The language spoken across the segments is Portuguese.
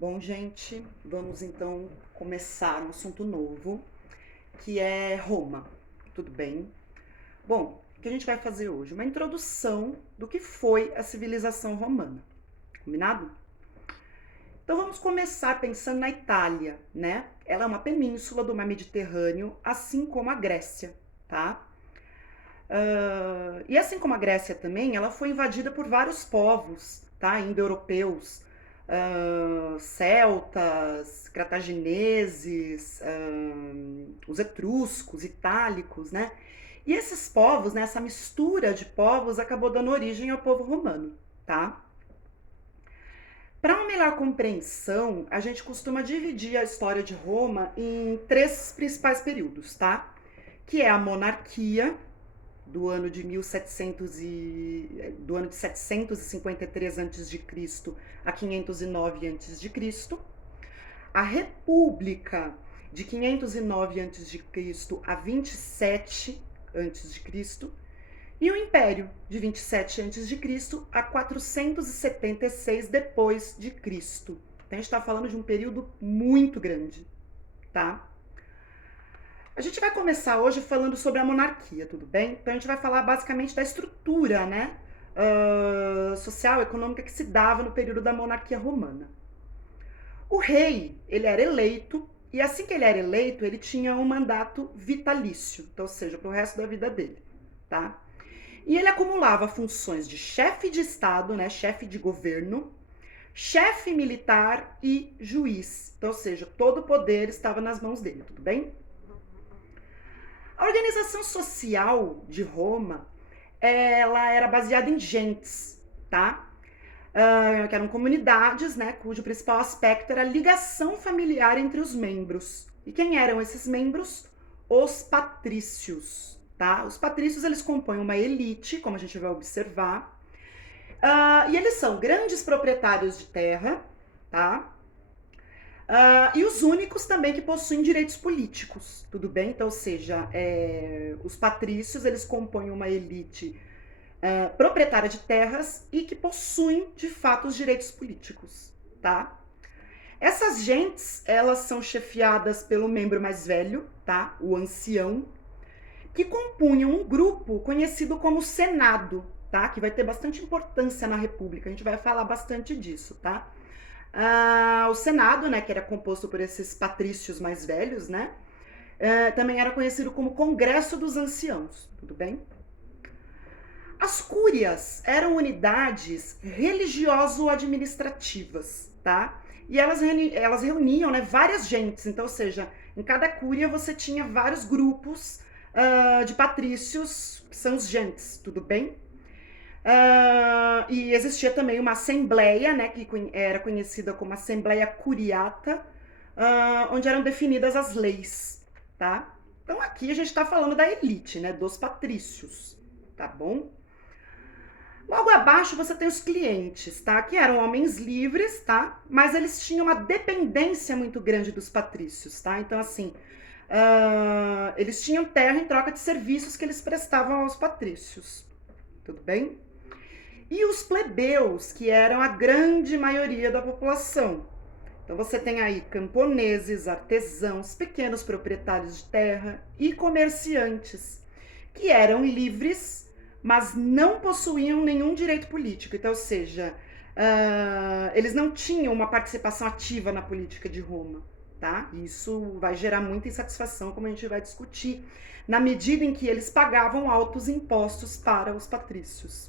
Bom, gente, vamos então começar um assunto novo, que é Roma. Tudo bem? Bom, o que a gente vai fazer hoje? Uma introdução do que foi a civilização romana. Combinado? Então vamos começar pensando na Itália, né? Ela é uma península do mar Mediterrâneo, assim como a Grécia, tá? E assim como a Grécia também, ela foi invadida por vários povos, tá? Indo-europeus, celtas, cartagineses, os etruscos, itálicos, né? E esses povos, né, essa mistura de povos acabou dando origem ao povo romano, tá? Para uma melhor compreensão, a gente costuma dividir a história de Roma em três principais períodos, tá? Que é a monarquia, do ano de 753 a.C. a 509 a.C., a República de 509 a.C. a 27 a.C. e o Império de 27 a.C. a 476 depois de Cristo. Então a gente está falando de um período muito grande, tá? A gente vai começar hoje falando sobre a monarquia, tudo bem? Então a gente vai falar basicamente da estrutura, né, social, econômica que se dava no período da monarquia romana. O rei, ele era eleito, e assim que ele era eleito, ele tinha um mandato vitalício, então, ou seja, para o resto da vida dele, tá? E ele acumulava funções de chefe de estado, né, chefe de governo, chefe militar e juiz, então, ou seja, todo o poder estava nas mãos dele, tudo bem? A organização social de Roma, ela era baseada em gentes, tá? Que eram comunidades, né, cujo principal aspecto era a ligação familiar entre os membros. E quem eram esses membros? Os patrícios, tá? Os patrícios, eles compõem uma elite, como a gente vai observar, e eles são grandes proprietários de terra, tá? E os únicos também que possuem direitos políticos, tudo bem? Então, ou seja, os patrícios, eles compõem uma elite proprietária de terras e que possuem, de fato, os direitos políticos, tá? Essas gentes, elas são chefiadas pelo membro mais velho, tá? O ancião, que compunham um grupo conhecido como Senado, tá? Que vai ter bastante importância na República, a gente vai falar bastante disso, tá? O Senado, né, que era composto por esses patrícios mais velhos, né, também era conhecido como Congresso dos Anciãos, tudo bem? As cúrias eram unidades religioso-administrativas, tá? E elas reuniam, né, várias gentes, então, ou seja, em cada cúria você tinha vários grupos de patrícios, que são os gentes, tudo bem? E existia também uma assembleia, né, que era conhecida como Assembleia Curiata, onde eram definidas as leis, tá? Então aqui a gente está falando da elite, né, dos patrícios, tá bom? Logo abaixo você tem os clientes, tá? Que eram homens livres, tá? Mas eles tinham uma dependência muito grande dos patrícios, tá? Então assim, eles tinham terra em troca de serviços que eles prestavam aos patrícios, tudo bem? E os plebeus, que eram a grande maioria da população. Então você tem aí camponeses, artesãos, pequenos proprietários de terra e comerciantes, que eram livres, mas não possuíam nenhum direito político. Então, ou seja, eles não tinham uma participação ativa na política de Roma, tá? Isso vai gerar muita insatisfação, como a gente vai discutir, na medida em que eles pagavam altos impostos para os patrícios.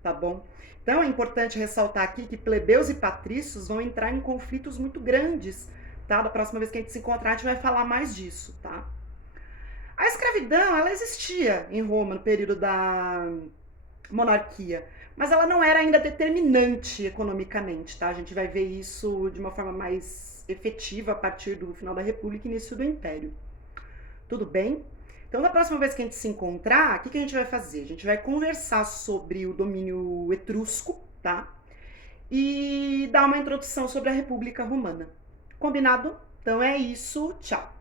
Tá bom? Então é importante ressaltar aqui que plebeus e patrícios vão entrar em conflitos muito grandes, tá? Da próxima vez que a gente se encontrar, a gente vai falar mais disso, tá? A escravidão, ela existia em Roma no período da monarquia, mas ela não era ainda determinante economicamente, tá? A gente vai ver isso de uma forma mais efetiva a partir do final da República e início do Império. Tudo bem? Então, na próxima vez que a gente se encontrar, o que a gente vai fazer? A gente vai conversar sobre o domínio etrusco, tá? E dar uma introdução sobre a República Romana. Combinado? Então é isso. Tchau.